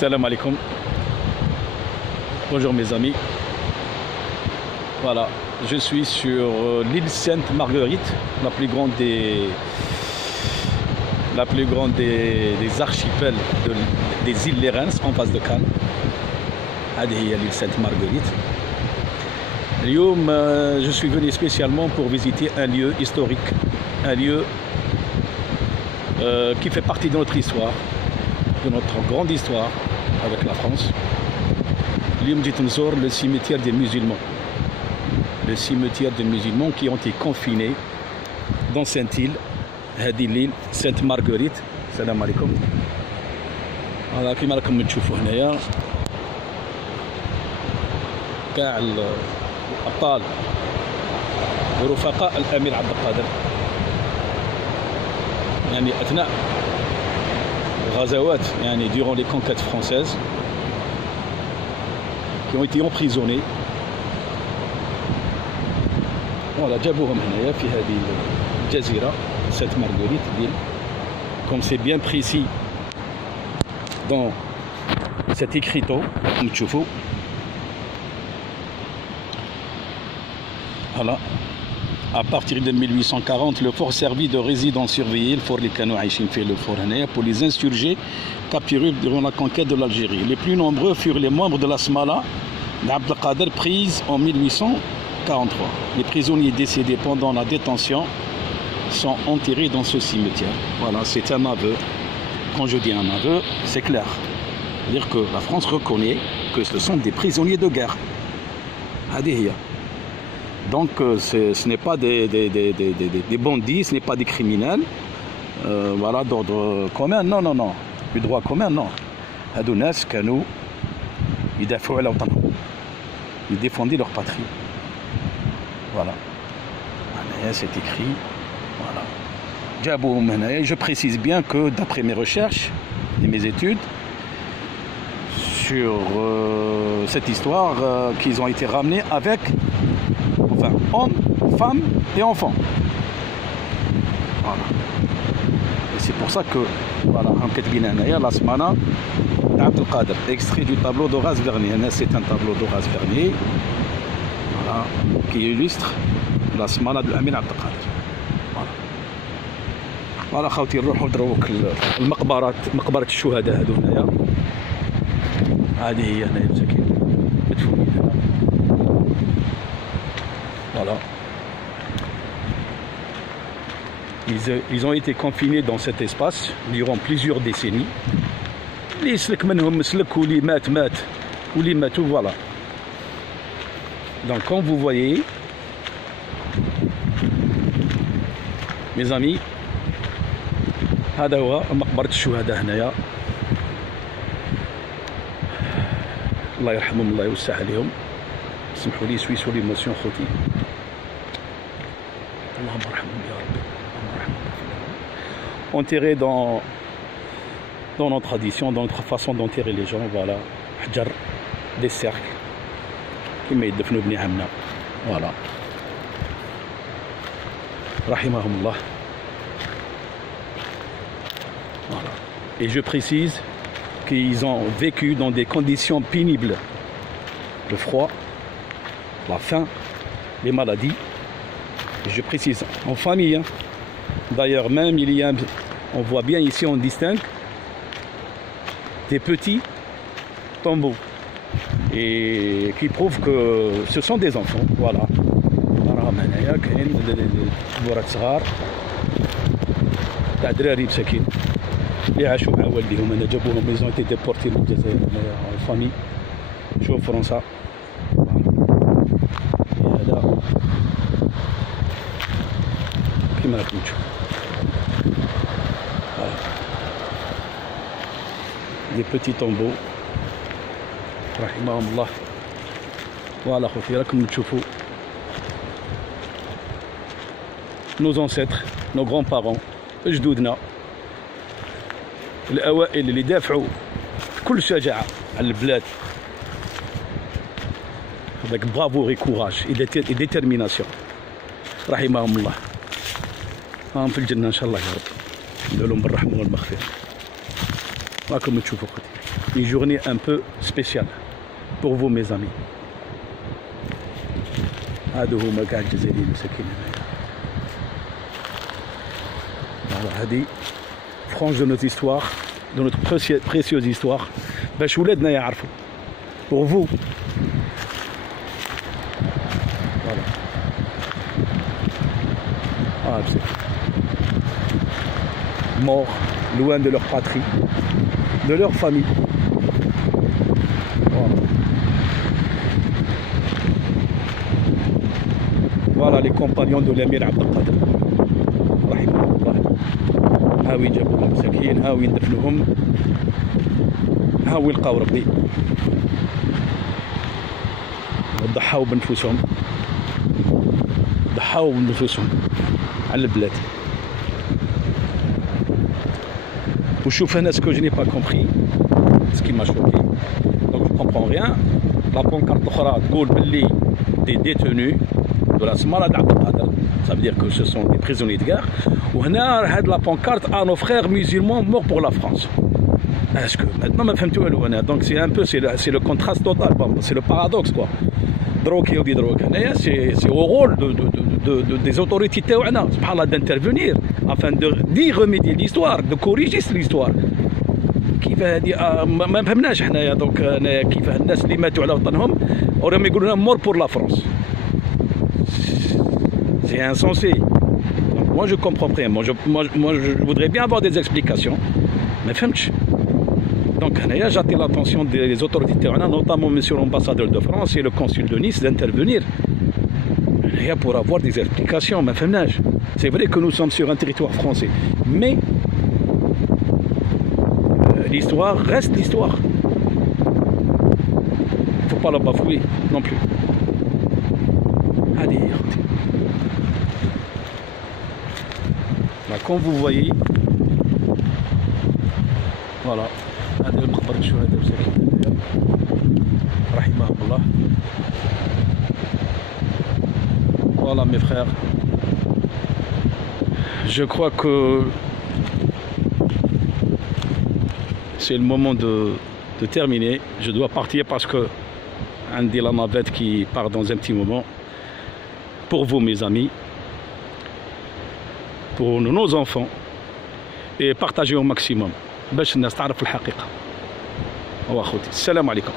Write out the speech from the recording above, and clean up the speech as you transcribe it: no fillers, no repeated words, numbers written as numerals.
Salam alaikum. Bonjour mes amis. Voilà, je suis sur l'île Sainte-Marguerite, la plus grande des archipels des îles Lérins en face de Cannes. هذه هي l'île Sainte-Marguerite. اليوم je suis venu spécialement pour visiter un lieu historique, un lieu qui fait partie de notre histoire, de notre grande histoire avec la France. اليوم جيت نزور le cimetière des musulmans. Le cimetière des musulmans qui ont été confinés dans cette île, هذه l'île Sainte-Marguerite. السلام عليكم. هذا كما راكم تشوفوا هنايا كاع الأبطال ورفقاء الأمير عبد القادر، يعني أثناء الغزوات، يعني durant les conquêtes françaises, qui ont été emprisonnés. Voilà, جابوهم هنايا في هذه الجزيرة سانت مارغريت l'île, comme c'est bien précis dans cet écriteau comme تشوفوا. Voilà. À partir de 1840, le fort servit de résidence surveillée, le fort les canaux Aïchim fait le fort Hanaya, pour les insurgés capturés durant la conquête de l'Algérie. Les plus nombreux furent les membres de la Smala d'Abd al-Qadir, prise en 1843. Les prisonniers décédés pendant la détention sont enterrés dans ce cimetière. Voilà, c'est un aveu. Quand je dis un aveu, c'est clair. C'est-à-dire que la France reconnaît que ce sont des prisonniers de guerre. Hadihia. Donc ce n'est pas des bandits, ce n'est pas des criminels, voilà, d'ordre commun, non, non, non, du droit commun, non. هادو ناس كانوا يدافعوا على وطنهم، ils défendaient leur patrie. Voilà. هنايا c'est écrit, voilà. جابوهم هنايا. Je précise bien que d'après mes recherches et mes études sur cette histoire, qu'ils ont été ramenés avec hommes, femmes et enfants. Voilà. Et c'est pour ça que, voilà, la Smala d'Abd al-Qadir, extrait du tableau d'Horace Vernet. C'est un tableau d'Horace Vernet, voilà, qui illustre la Smala de l'Amir Abd al-Qadir. Voilà. Voilà خوتي نروحوا دروك المقبرات، مقبرة الشهداء هذو هنايا. هذه هي هنايا مساكين مدفونين هنا. Voilà. Ils ont été confinés dans cet espace durant plusieurs décennies. اللي يسلك منهم مسلك واللي مات واللي ماتوا. Voilà. Donc comme vous voyez, mes amis, هذا هو مقبرة الشهداء هنايا. الله يرحمهم الله يوسع عليهم. اسمحوا لي شوي sur l'émotion خوتي. اللهم ارحمهم يا رب. اللهم ارحمهم. Enterrés dans notre tradition, dans notre façon d'enterrer les gens, voilà. حجر des cercles كما يدفنوا بني عمنا. Voilà. رحمهم الله. Voilà. Et je précise qu'ils ont vécu dans des conditions pénibles. Le froid, la faim, les maladies. Et je précise, en famille. Hein. D'ailleurs, même on voit bien ici, on distingue des petits tombeaux. Et qui prouvent que ce sont des enfants. Voilà. اللي عاشوا مع والديهم انا جابوهم ils ont été déportés من الجزائر en famille. شوف فرنسا. هذا كما راكم تشوفوا des petits tombeaux رحمهم الله. voilà خوتي راكم تشوفوا nos ancêtres, nos grands-parents, جدودنا الأوائل اللي دافعوا بكل شجاعة على البلاد avec bravoure et courage et détermination. رحمهم الله. هم في الجنة إن شاء الله يا رب. ندعو لهم بالرحمة والمغفرة. راكم تشوفوا خوتي. une journée un peu spéciale pour vous mes amis. هادو هما كاع الجزائريين مساكين هنا. هذه franche de notre histoire, de notre précieuse histoire. باش ولادنا يعرفوا. Pour vous. Voilà. Ah, c'est morts, loin de leur patrie, de leur famille. Voilà. Voilà les compagnons de l'émir Abdelkader. Rahimahullah. هاوي جابوهم مساكين، هاوي ندفنوهم، هاوي لقاو ربي. وضحاو بنفوسهم، ضحاو بنفوسهم على البلاد. وشوف هنا سكو جو ني با كومبري سكي ما شوكي دونك جو كومبرون ريان. لا بونكارت الاخرى تقول باللي دي ديتونو دو لا سمارة د عبد القادر، ça veut dire que ce sont des prisonniers de guerre. وهنا هاد لا بونكارت à nos frères musulmans morts pour la France. Est-ce que maintenant ما فهمتوا والو انا. دونك سي ان بو سي لو كونتراست توتال، سي لو بارادوكس كوا. دروك يودي دروك هنايا سي او رول des autorités تاعنا سبحان الله d'intervenir afin d'y remédier l'histoire, de corriger l'histoire. كيف هذه ما فهمناش حنايا. دونك كيف الناس اللي ماتوا على وطنهم وراهم يقولوا لنا مور بور لا فرنس. C'est insensé. Donc, moi je comprends rien. Moi je voudrais bien avoir des explications. Mais فهمتش. Donc j'attire l'attention des autorités, notamment monsieur l'ambassadeur de France et le consul de Nice, d'intervenir pour avoir des explications. C'est vrai que nous sommes sur un territoire français, mais l'histoire reste l'histoire. Il ne faut pas la bafouer non plus. Allez, là, comme vous voyez, voilà. هذا مقبرة الشهداء مساكين رحمهم الله. Voilà mes frères, je crois que c'est le moment de terminer. Je dois partir parce que عندي la navette qui part dans un petit moment. Pour vous mes amis, pour nos enfants, et partagez au maximum باش الناس تعرف الحقيقة. واخوتي السلام عليكم.